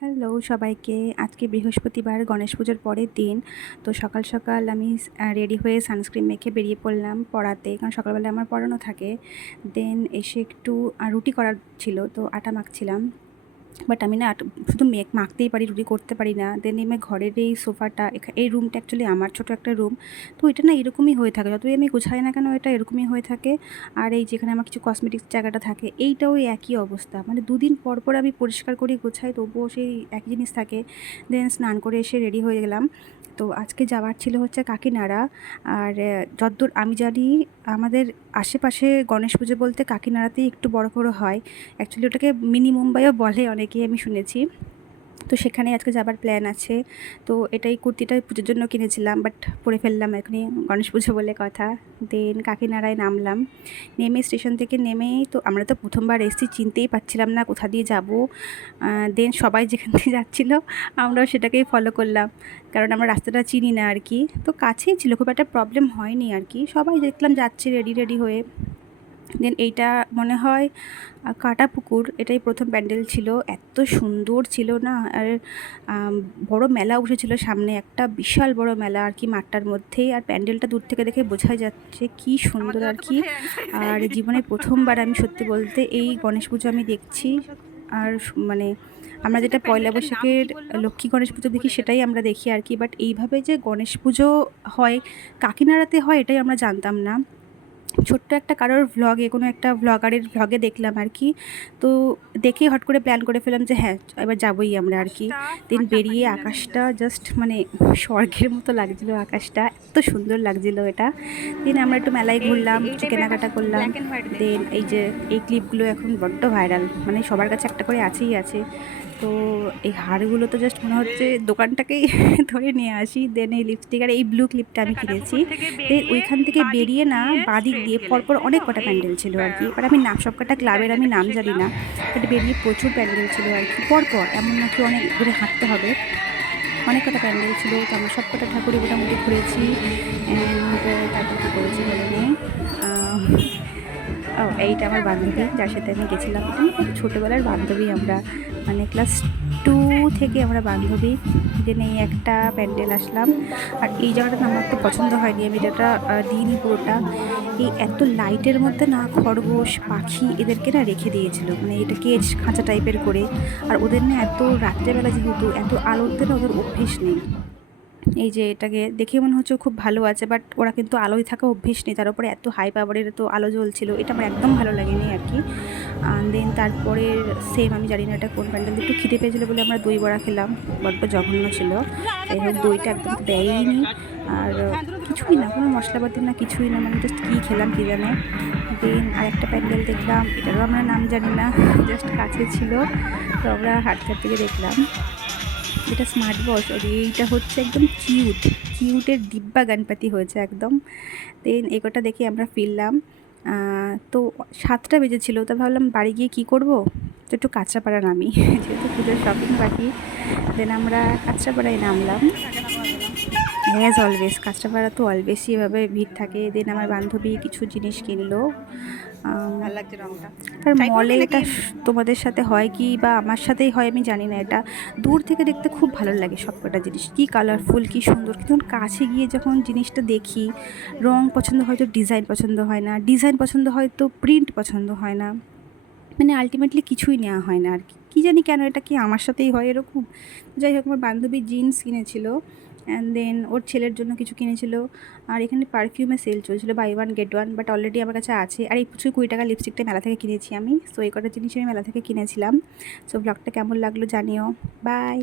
Hello সবাইকে। আজকে বৃহস্পতিবার, গণেশ পুজোর পরের দিন। তো সকাল সকাল আমি রেডি হয়ে সানস্ক্রিন মেখে বেরিয়ে পড়লাম পড়াতে, কারণ সকালবেলা আমার পড়ানো থাকে। দেন এসে একটু রুটি করার ছিল, তো আটা মাখছিলাম। বাট আমি না শুধু মাখতেই পারি, রুটি করতে পারি না। দেন এমনি ঘরের এই সোফাটা, এই রুমটা অ্যাকচুয়ালি আমার ছোটো একটা রুম। তো এটা না এরকমই হয়ে থাকে, যতই আমি গুছাই না কেন এটা এরকমই হয়ে থাকে। আর এই যেখানে আমার কিছু কসমেটিক্স জায়গাটা থাকে, এইটাও ওই একই অবস্থা। মানে দুদিন পর পর আমি পরিষ্কার করি, গোছাই, তবুও সেই একই জিনিস থাকে। দেন স্নান করে এসে রেডি হয়ে গেলাম। তো আজকে যাওয়ার ছিল হচ্ছে কাকিনাড়া। আর যতদূর আমি জানি আমাদের আশেপাশে গণেশ পুজো বলতে কাকিনাড়াতেই একটু বড় করে হয়। অ্যাকচুয়ালি ওটাকে মিনি মুম্বাইও বলে অনেকেই, আমি শুনেছি। তো সেখানে আজকে যাবার প্ল্যান আছে। তো এটাই কুর্তিটা পুজোর জন্য কিনেছিলাম, বাট পরে ফেললাম এখনই, গণেশ পুজো বলে কথা। দেন কাকিনাড়ায় নামলাম। নেমে স্টেশন থেকে নেমেই তো আমরা তো প্রথমবার এসেছি, চিনতেই পারছিলাম না কোথা দিয়ে যাব। দেন সবাই যেখান থেকে যাচ্ছিল আমরাও সেটাকেই ফলো করলাম, কারণ আমরা রাস্তাটা চিনি না আর কি। তো কাছেই ছিল, খুব একটা প্রবলেম হয়নি আর কি। সবাই দেখলাম যাচ্ছে রেডি রেডি হয়ে। দেন এইটা মনে হয় কাটাপুকুর, এটাই প্রথম প্যান্ডেল ছিল। এত সুন্দর ছিল না। আর বড় মেলা উঠেছিল সামনে, একটা বিশাল বড় মেলা আর কি মাঠটার মধ্যেই। আর প্যান্ডেলটা দূর থেকে দেখে বোঝাই যাচ্ছে কি সুন্দর আর কি। আর জীবনে প্রথমবার আমি সত্যি বলতে এই গণেশ পুজো আমি দেখছি। আর মানে আমরা যেটা পয়লা বৈশাখের লক্ষ্মী গণেশ পুজো দেখি সেটাই আমরা দেখি আর কি। বাট এইভাবে যে গণেশ পুজো হয়, কাকিনাড়াতে হয়, এটাই আমরা জানতাম না। ছোট্ট একটা কারোর ভ্লগে, কোনো একটা ভ্লগারের ভ্লগে দেখলাম আর কি। তো দেখেই হট করে প্ল্যান করে ফেললাম যে হ্যাঁ এবার যাবোই আমরা আর কি। দেন বেরিয়ে আকাশটা জাস্ট মানে স্বর্গের মতো লাগছিলো, আকাশটা এত সুন্দর লাগছিলো এটা। দেন আমরা একটু মেলায় ঘুরলাম, কিছু কেনাকাটা করলাম। দেন এই যে এই ক্লিপগুলো এখন বড্ড ভাইরাল, মানে সবার কাছে একটা করে আছেই আছে। তো এই হারগুলো তো জাস্ট মনে হচ্ছে দোকানটাকেই ধরে নিয়ে আসি। দেন এই লিপস্টিক আর এই ব্লু ক্লিপটা আমি কিনেছি। দেন ওইখান থেকে বেরিয়ে না বাদিক দিয়ে পরপর অনেক কটা প্যান্ডেল ছিল আর কি। এবার আমি নাম, সবকটা ক্লাবের আমি নাম জানি না, বাট বেরিয়ে প্রচুর প্যান্ডেল ছিল আর কি। পরপর এমন নাকি অনেক দূরে হাঁটতে হবে, অনেক কটা প্যান্ডেল ছিল। তো আমরা সব কটা ঠাকুরই মোটামুটি ঘুরেছি। অ্যান্ড তারপর কী করেছি বলে নিই। ও এইটা আমার বান্ধবী, যার সাথে আমি গেছিলাম। আমি খুব ছোটোবেলার বান্ধবী আমরা, মানে ক্লাস 2 থেকে আমরা বান্ধবী। দেন এই একটা প্যান্ডেল আসলাম। আর এই জায়গাটা না আমার তো পছন্দ হয়নি, আমি এটা দিইনি পুরোটা। এই এত লাইটের মধ্যে না খরগোশ পাখি এদেরকে না রেখে দিয়েছিল, মানে এটা কেজ খাঁচা টাইপের করে। আর ওদের না এত রাত্রেবেলা যেহেতু এত আলোতে না ওদের অভ্যেস নেই। এই যে এটাকে দেখে মনে হচ্ছে খুব ভালো আছে, বাট ওরা কিন্তু আলোয় থাকা অভ্যেস নেই, তার উপরে এত হাই পাওয়ারের তো আলো জ্বলছিল, এটা আমার একদম ভালো লাগেনি আর কি। দেন তারপরে সেম আমি জানি না এটা কোন প্যান্ডেল, একটু খিদে পেয়েছিলো বলে আমরা দই বড়া খেলাম, বড্ড জঘন্য ছিল। যাই হোক দইটা একদম দেয়ইনি। আর কিছুই না, কোনো মশলাপাতি না, কিছুই না, মানে জাস্ট কী খেলাম কী জানে। দেন আরেকটা প্যান্ডেল দেখলাম, এটারও আমরা নাম জানি না, জাস্ট কাছে ছিল। তো আমরা হাঁটতে থেকে দেখলাম। এটা স্মার্ট বস, আর এইটা হচ্ছে একদম কিউটের দিব্যা গণপতি হয়েছে একদম। দেন এগোটা দেখে আমরা ফিরলাম। তো 7টা বেজেছিল, তো ভাবলাম বাড়ি গিয়ে কী করব, তো একটু কাঁচরাপাড়া নামি যেহেতু পুজোর শপিং বাকি। দেন আমরা কাঁচরাপাড়ায় নামলাম। অ্যাজ অলওয়েজ কাঁচরাপাড়া তো অলওয়েজই এভাবে ভিড় থাকে। দেন আমার বান্ধবী কিছু জিনিস কিনলো। ভালো লাগছে রঙটা। আর মলে এটা তোমাদের সাথে হয় কি বা আমার সাথেই হয় আমি জানি না, এটা দূর থেকে দেখতে খুব ভালো লাগে সব কটা জিনিস, কী কালারফুল কী সুন্দর, কিন্তু কাছে গিয়ে যখন জিনিসটা দেখি, রং পছন্দ হয় তো ডিজাইন পছন্দ হয় না, ডিজাইন পছন্দ হয় তো প্রিন্ট পছন্দ হয় না, মানে আলটিমেটলি কিছুই নেওয়া হয় না আর কি। কী জানি কেন, এটা কি আমার সাথেই হয় এরকম। যাই হোক আমার বান্ধবী জিন্স কিনেছিল, অ্যান্ড দেন ওর ছেলের জন্য কিছু কিনেছিল। আর এখানে পারফিউমের সেল চলছিল, buy one get one, but already আমার কাছে আছে। আর এই 20 টাকা লিপস্টিকটা মেলা থেকে কিনেছি আমি। সো এই কটা জিনিস আমি মেলা থেকে কিনেছিলাম। সো ব্লগটা কেমন লাগলো জানিও। বাই।